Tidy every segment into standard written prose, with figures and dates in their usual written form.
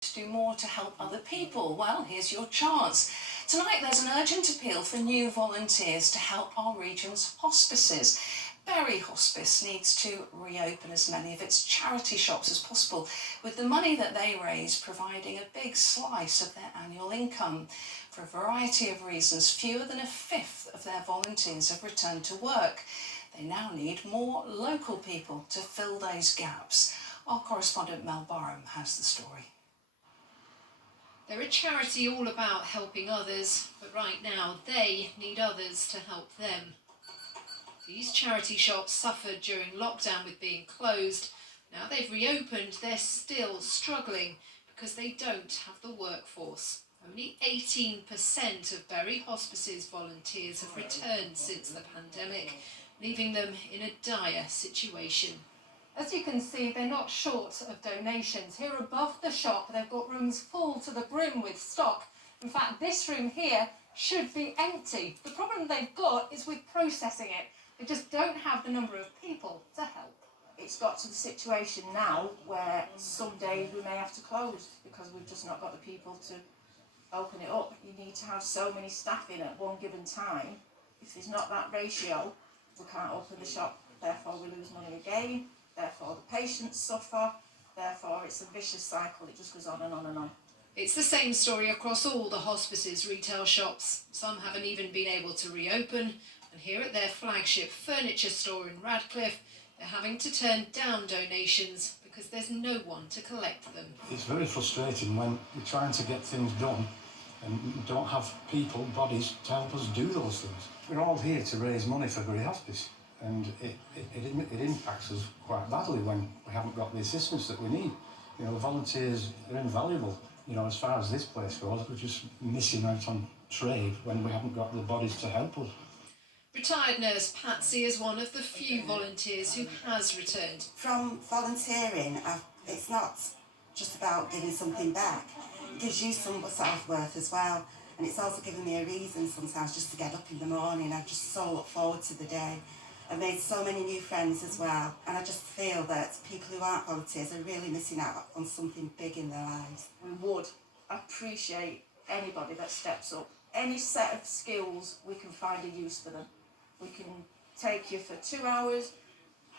to do more to help other people? Well, here's your chance. Tonight there's an urgent appeal for new volunteers to help our region's hospices. Bury Hospice needs to reopen as many of its charity shops as possible, with the money that they raise providing a big slice of their annual income. For a variety of reasons, fewer than a fifth of their volunteers have returned to work. They now need more local people to fill those gaps. Our correspondent Mel Barham has the story. They're a charity all about helping others, but right now they need others to help them. These charity shops suffered during lockdown with being closed. Now they've reopened, they're still struggling because they don't have the workforce. Only 18% of Bury Hospice's volunteers have returned since the pandemic, leaving them in a dire situation. As you can see, they're not short of donations. Here above the shop, they've got rooms full to the brim with stock. In fact, this room here should be empty. The problem they've got is with processing it. They just don't have the number of people to help. It's got to the situation now where some days we may have to close because we've just not got the people to open it up. You need to have so many staff in at one given time. If there's not that ratio, we can't open the shop, therefore we lose money again, therefore the patients suffer, therefore it's a vicious cycle, it just goes on and on and on. It's the same story across all the hospice's retail shops. Some haven't even been able to reopen, and here at their flagship furniture store in Radcliffe, they're having to turn down donations because there's no one to collect them. It's very frustrating when we're trying to get things done and don't have people, bodies, to help us do those things. We're all here to raise money for Bury Hospice, and it impacts us quite badly when we haven't got the assistance that we need. You know, the volunteers are invaluable. You know, as far as this place goes, we're just missing out on trade when we haven't got the bodies to help us. Retired nurse Patsy is one of the few volunteers who has returned. From volunteering, it's not just about giving something back. It gives you some self-worth as well. And it's also given me a reason sometimes just to get up in the morning. I just so look forward to the day. I've made so many new friends as well. And I just feel that people who aren't volunteers are really missing out on something big in their lives. We would appreciate anybody that steps up. Any set of skills, we can find a use for them. We can take you for 2 hours,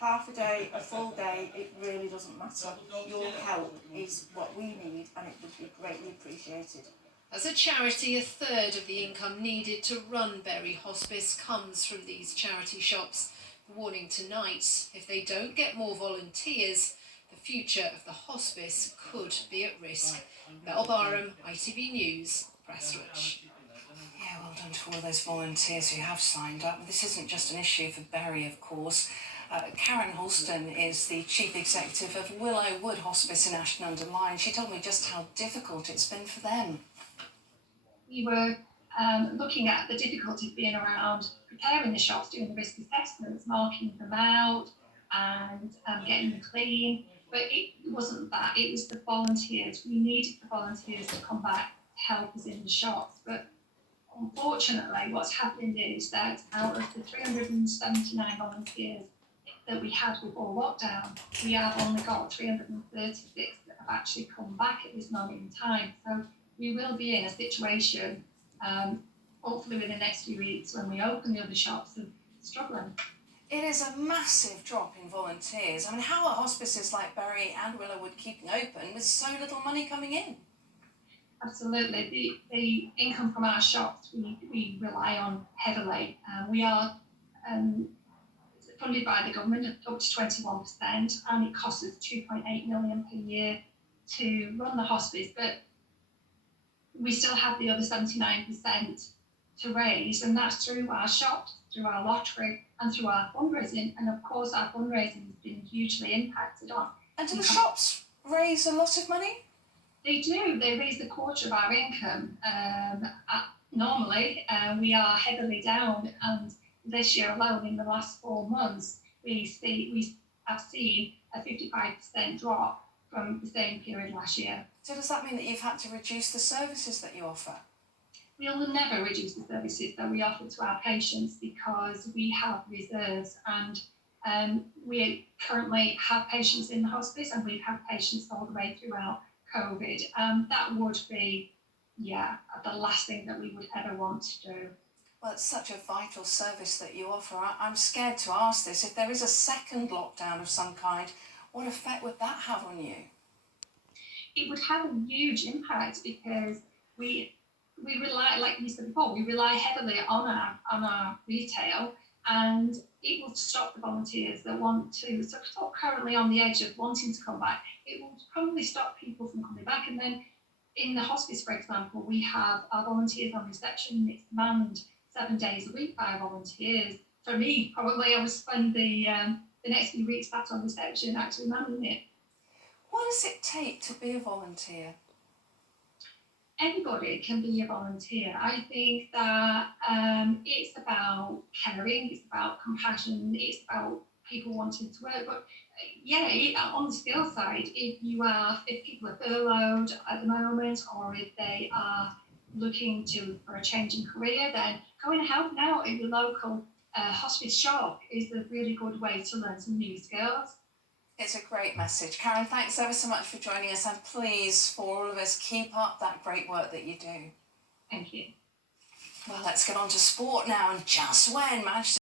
half a day, a full day, it really doesn't matter. Your help is what we need and it would be greatly appreciated. As a charity, a third of the income needed to run Bury Hospice comes from these charity shops. The warning tonight, if they don't get more volunteers, the future of the hospice could be at risk. Mel Barham, ITV News, Prestwich. Yeah, well done to all those volunteers who have signed up. This isn't just an issue for Bury, of course. Karen Halston is the Chief Executive of Willow Wood Hospice in Ashton-under-Lyne. She told me just how difficult it's been for them. We were looking at the difficulties being around preparing the shops, doing the risk assessments, marking them out and getting them clean. But it wasn't that, it was the volunteers. We needed the volunteers to come back to help us in the shops. But unfortunately, what's happened is that out of the 379 volunteers that we had before lockdown, we have only got 336 that have actually come back at this moment in time. So we will be in a situation, hopefully within the next few weeks, when we open the other shops, of struggling. It is a massive drop in volunteers. I mean, how are hospices like Bury and Willowwood keeping open with so little money coming in? Absolutely. The income from our shops we rely on heavily. We are funded by the government up to 21%, and it costs us £2.8 million per year to run the hospice. But we still have the other 79% to raise, and that's through our shops, through our lottery, and through our fundraising. And of course, our fundraising has been hugely impacted on. And do the shops raise a lot of money? They do. They raise a quarter of our income. Normally, we are heavily down, and this year alone, in the last 4 months, we have seen a 55% drop from the same period last year. So does that mean that you've had to reduce the services that you offer? We will never reduce the services that we offer to our patients because we have reserves, and we currently have patients in the hospice, and we've had patients all the way throughout COVID, that would be, the last thing that we would ever want to do. Well, it's such a vital service that you offer. I'm scared to ask this. If there is a second lockdown of some kind, what effect would that have on you? It would have a huge impact because we rely, like you said before, we rely heavily on our retail, and it will stop the volunteers that want to, so currently on the edge of wanting to come back. It will probably stop people from coming back. And then in the hospice, for example, we have our volunteers on reception. It's manned 7 days a week by volunteers. For me, probably I would spend the next few weeks sat on reception actually manning it. What does it take to be a volunteer? Anybody can be a volunteer. I think that it's about caring, it's about compassion, it's about people wanting to work. But on the skill side, if people are furloughed at the moment, or if they are looking for a change in career, then going and helping out in your local hospice shop is a really good way to learn some new skills. It's a great message. Karen, thanks ever so much for joining us, and please, for all of us, keep up that great work that you do. Thank you. Well, let's get on to sport now, and just when managed to